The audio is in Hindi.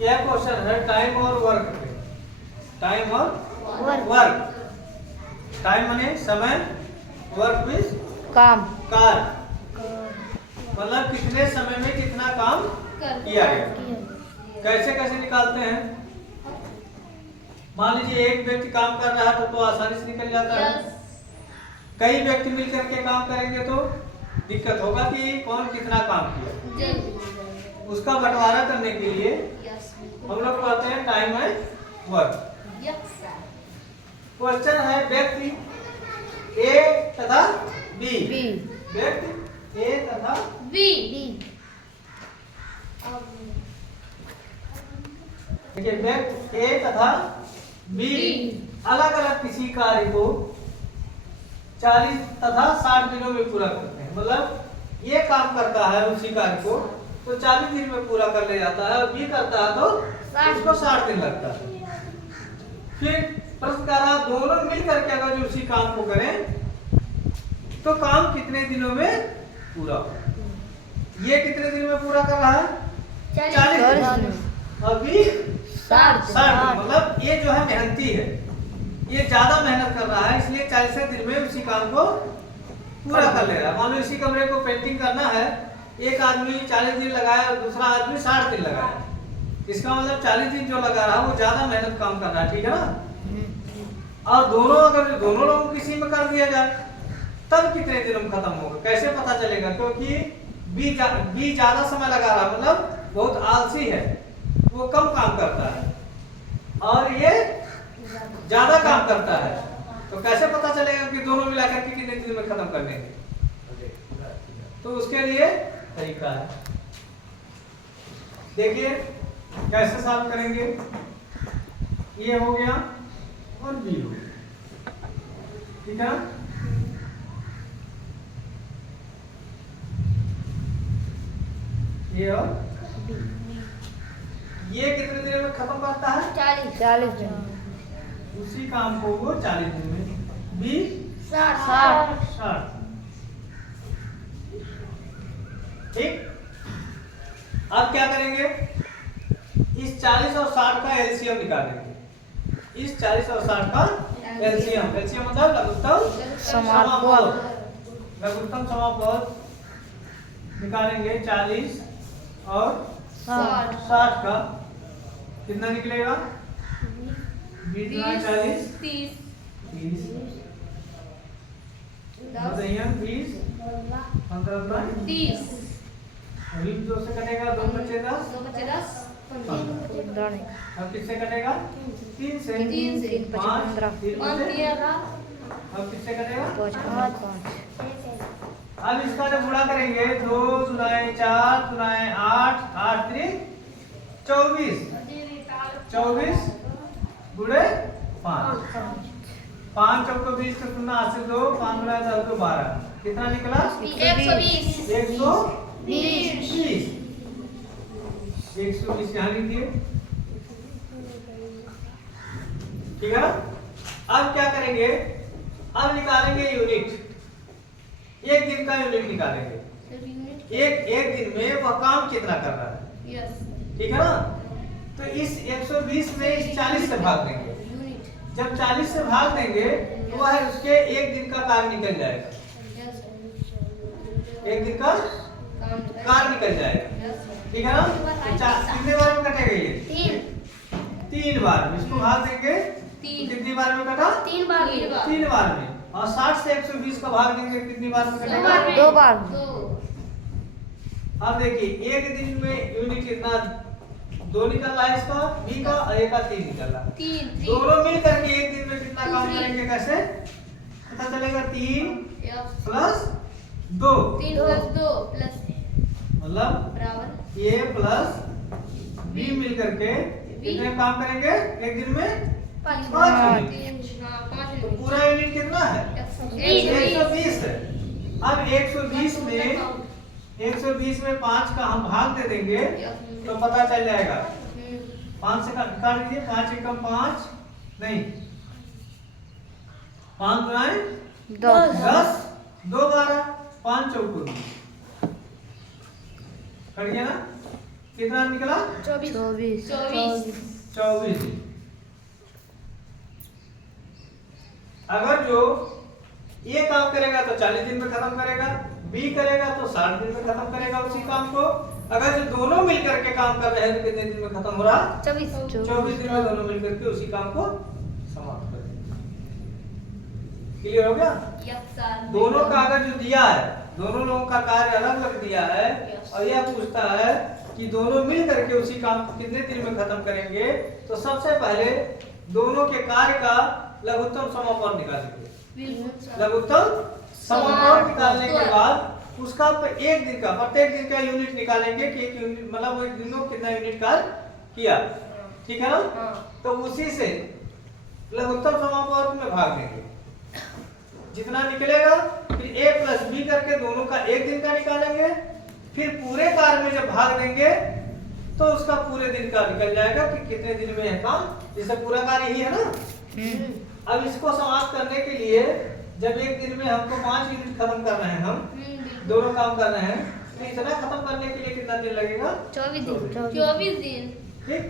यह क्वेश्चन है टाइम और वर्क पे। टाइम और वर्क। टाइम माने समय, वर्क मीन्स काम। कार्य, मतलब कितने समय में कितना काम किया गया। कैसे कैसे निकालते हैं? मान लीजिए एक व्यक्ति काम कर रहा है तो आसानी से निकल जाता है। कई व्यक्ति मिलकर के काम करेंगे तो दिक्कत होगा कि कौन कितना काम किया। उसका बंटवारा करने के लिए हम लोग कहते हैं टाइम एंड वर्क। क्वेश्चन है व्यक्ति ए तथा बी। व्यक्ति ए तथा बी। देखिए व्यक्ति ए तथा बी अलग अलग किसी कार्य को 40 तथा 60 दिनों में पूरा करते हैं। मतलब ये काम करता है उसी कार्य को तो 40 दिन में पूरा कर ले जाता है और बी करता है तो उसको 60 दिन लगता है। फिर प्रश्न कर रहा दोनों मिल करके अगर उसी काम को करें तो काम कितने दिनों में पूरा होगा। ये कितने दिन में पूरा कर रहा है? 40 दिन। अभी 60 दिन। मतलब ये जो है मेहनती है, ये ज्यादा मेहनत कर रहा है इसलिए 40 दिन में उसी काम को पूरा कर ले रहा है। मान लो इसी कमरे को पेंटिंग करना है, एक आदमी 40 दिन लगाया और दूसरा आदमी 60 दिन लगाया। इसका मतलब 40 दिन जो लगा रहा है वो ज्यादा मेहनत काम कर रहा है, ठीक है ना। और दोनों अगर दोनों लोगों किसी में कर दिया जाए तब कितने दिनों में खत्म होगा? कैसे पता चलेगा? क्योंकि बी ज्यादा समय लगा रहा है, मतलब बहुत आलसी है, वो कम काम करता है और ये ज्यादा काम करता है, तो कैसे पता चलेगा कि दोनों मिलाकर के कितने दिन में खत्म कर देंगे? तो उसके लिए तरीका है। देखिए कैसे सॉल्व करेंगे। ये हो गया और बी हो गया, ठीक है। ये और ये कितने दिन में खत्म करता है? 40 दिन। उसी काम को वो 40 दिन में। बी 60। ठीक। अब क्या करेंगे? इस 40 और 60 का एलसीएम निकालेंगे। इस 40 और 60 का एलसीएम मतलब लघुत्तम समापवर्ग। लघुत्तम समापवर्ग निकालेंगे। 40 और 60 का कितना निकलेगा? 20 40 30। बताइए 20 15 30। अभी 2 से कटेगा, 2 बचे 10। अब किससे कटेगा? 3 से। 5 अब किससे कटेगा? 5। अब इसका जब गुणा करेंगे 2 गुणाए 4 गुणाए 8 8 3 24 24 गुणे 5 5 चौको 20 का शून्य 8 से 2 5 गुणा 10 तो 12 कितना निकला? 120 यहाँ लिख दिए, ठीक है ना। अब क्या करेंगे? अब निकालेंगे यूनिट। एक दिन का यूनिट निकालेंगे। एक दिन में वह काम कितना कर रहा है, ठीक है ना। तो इस 120 में इस 40 से भाग देंगे। जब 40 से भाग देंगे तो वह उसके एक दिन का कार्य निकल जाएगा। एक दिन का कार्य निकल जाएगा, ठीक है ना। कितने बार में कटेगा? ये 3 बार। इसको भाग देंगे कितनी बार में कटा? 3 बार में। और 60 से 120 का भाग देंगे कितनी बार में कटेगा? 2 बार। अब देखिए एक दिन में यूनिट कितना 2 निकल रहा है इसका, बी का, और ए का 3 निकल रहा है। दोनों मिल करके एक दिन में कितना काम करेंगे? कैसे पता चलेगा? 3 प्लस 2 मतलब ए प्लस बी मिल करके कितने काम करेंगे एक दिन में? 5 यूनिट। तो पूरा यूनिट कितना है? 120 है। अब 120 में 5 का हम भाग दे देंगे तो पता चल जाएगा। 5 से काट दीजिए। 5 एकम 5 नहीं, 5 गुणाए 10 2 12 5 चौको कट गया ना। कितना निकला? 24 24 दिन। अगर जो ये काम करेगा तो 40 दिन में खत्म करेगा, बी करेगा तो 60 दिन में खत्म करेगा उसी काम को। अगर जो दोनों मिलकर के काम कर रहे हैं तो कितने दिन में खत्म हो रहा? 24 दिन में दोनों मिलकर के उसी काम को समाप्त कर देंगे। क्लियर हो गया? दोनों का अगर जो दिया है, दोनों लोगों का कार्य अलग अलग दिया है और यह पूछता है कि दोनों मिल करके उसी काम को कितने दिन में खत्म करेंगे, तो सबसे पहले दोनों के कार्य का लघुत्तम समापन निकालेंगे। लघुत्तम समापन निकालने के बाद उसका एक दिन का, प्रत्येक दिन का यूनिट निकालेंगे कि एक यूनिट मतलब एक दिन में कितना यूनिट कार्य किया, ठीक है ना? तो उसी से लघुत्तम समापन में भाग देंगे, जितना निकलेगा फिर a प्लस बी करके दोनों का एक दिन का निकालेंगे, फिर पूरे कार्य में जब भाग देंगे तो उसका पूरे दिन का निकल जाएगा कि कितने दिन में है काम। जैसे पूरा कार्य ही है ना। अब इसको समाप्त करने के लिए जब एक दिन में हमको 5 यूनिट खत्म करना है, हम दोनों काम कर रहे हैं, तो इतना खत्म करने के लिए कितना दिन लगेगा? 24 दिन। ठीक।